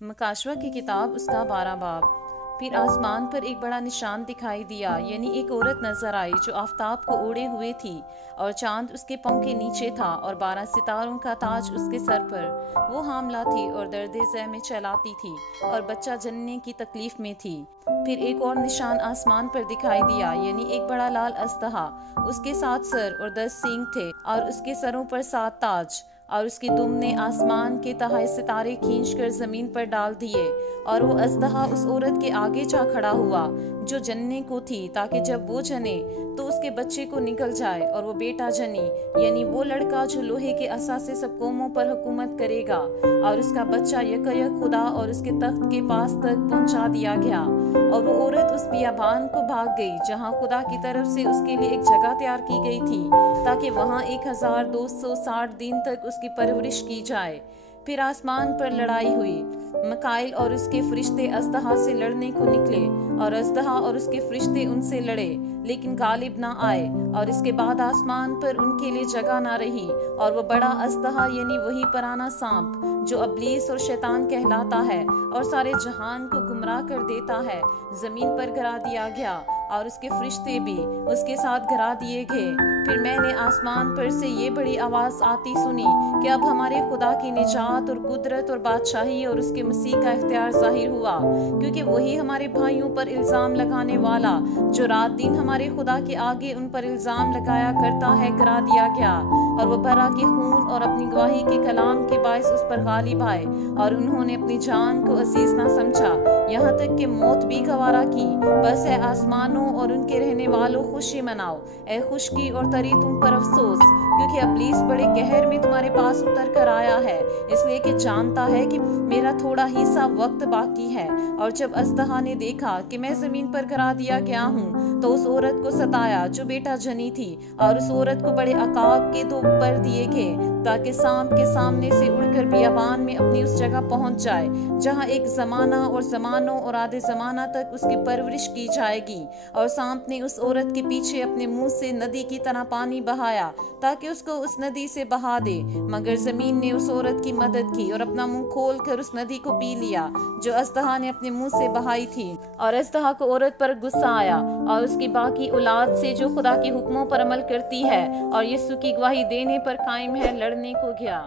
मुकाशवा की किताब उसका 12 बाब। फिर आसमान पर एक बड़ा निशान दिखाई दिया, यानी एक औरत नजर आई जो आफताब को ओढ़े हुए थी और चांद उसके पांव के नीचे था और 12 सितारों का ताज उसके सर पर। वो हामला थी और दर्द ज़ह में चलाती थी और बच्चा जनने की तकलीफ में थी। फिर एक और निशान आसमान पर दिखाई दिया, यानी एक बड़ा लाल अस्तहा। उसके 7 सर और 10 सींग थे और उसके सरों पर 7 ताज, और उसकी दुम ने आसमान के तहाई सितारे खींचकर जमीन पर डाल दिए। और वो अजदहा उस औरत के आगे जा खड़ा हुआ जो जनने को थी, ताकि जब वो जने तो उसके बच्चे को निकल जाए। और वो बेटा जनी, यानी वो लड़का जो लोहे के असा से सब कौमों पर हुकूमत करेगा। और उसका बच्चा यकयक खुदा और उसके तख्त के पास तक पहुंचा दिया गया। और वो औरत उस बियाबान को भाग गई जहां खुदा की तरफ से उसके लिए एक जगह तैयार की गई थी, ताकि वहां 1260 दिन तक उसकी परवरिश की जाए। फिर आसमान पर लड़ाई हुई। मकाइल और उसके फरिश्ते अजदहा से लड़ने को निकले और अजदहा और उसके फरिश्ते उनसे लड़े, लेकिन गालिब ना आए। और इसके बाद आसमान पर उनके लिए जगह ना रही। और वो बड़ा अजदहा, यानी वही पुराना सांप जो अबलीस और शैतान कहलाता है और सारे जहान को गुमराह कर देता है, जमीन पर गिरा दिया गया और उसके फरिश्ते भी उसके साथ गिरा दिए गए। फिर मैंने आसमान पर से ये बड़ी आवाज़ आती सुनी कि अब हमारे खुदा की निजात और कुदरत और बादशाही और उसके मसीह का इख्तियार जाहिर हुआ, क्योंकि वही हमारे भाइयों पर इल्ज़ाम लगाने वाला जो रात दिन हमारे खुदा के आगे उन पर इल्ज़ाम लगाया करता है, गिरा दिया गया। और वह बरा के खून और अपनी गवाही के कलाम के बायस उस पर गालिब आए और उन्होंने अपनी जान को अजीज ना समझा, यहाँ तक कि मौत भी गवारा की। बस है आसमानों और उनके रहने वालों, खुशी मनाओ, ए खुशकी और तरी तुम पर अफसोस, क्योंकि अबलीस बड़े कहर में तुम्हारे पास उतर कर आया है, इसलिए कि जानता है कि मेरा थोड़ा ही सा वक्त बाकी है। और जब अजदहा ने देखा कि मैं जमीन पर गिरा दिया गया हूँ, तो उस औरत को सताया जो बेटा जनी थी, और उस औरत को बड़े अकाब के 2 पर दिए गए, ताकि सांप के सामने से उड़कर बियाबान में अपनी उस जगह पहुंच जाए जहां एक जमाना और जमानों और आधे जमाना तक उसकी परवरिश की जाएगी। और सांप ने उस औरत के पीछे अपने मुंह से नदी की तरह पानी बहाया ताकि उसको उस नदी से बहा दे, मगर जमीन ने उस औरत की मदद की और अपना मुंह खोल कर उस नदी को पी लिया जो अजदहा ने अपने मुंह से बहाई थी। और अजदहा को औरत पर गुस्सा आया और उसकी बाकी औलाद से जो खुदा के हुक्मों पर अमल करती है और यीशु की गवाही देने पर कायम है, लड़ने को गया।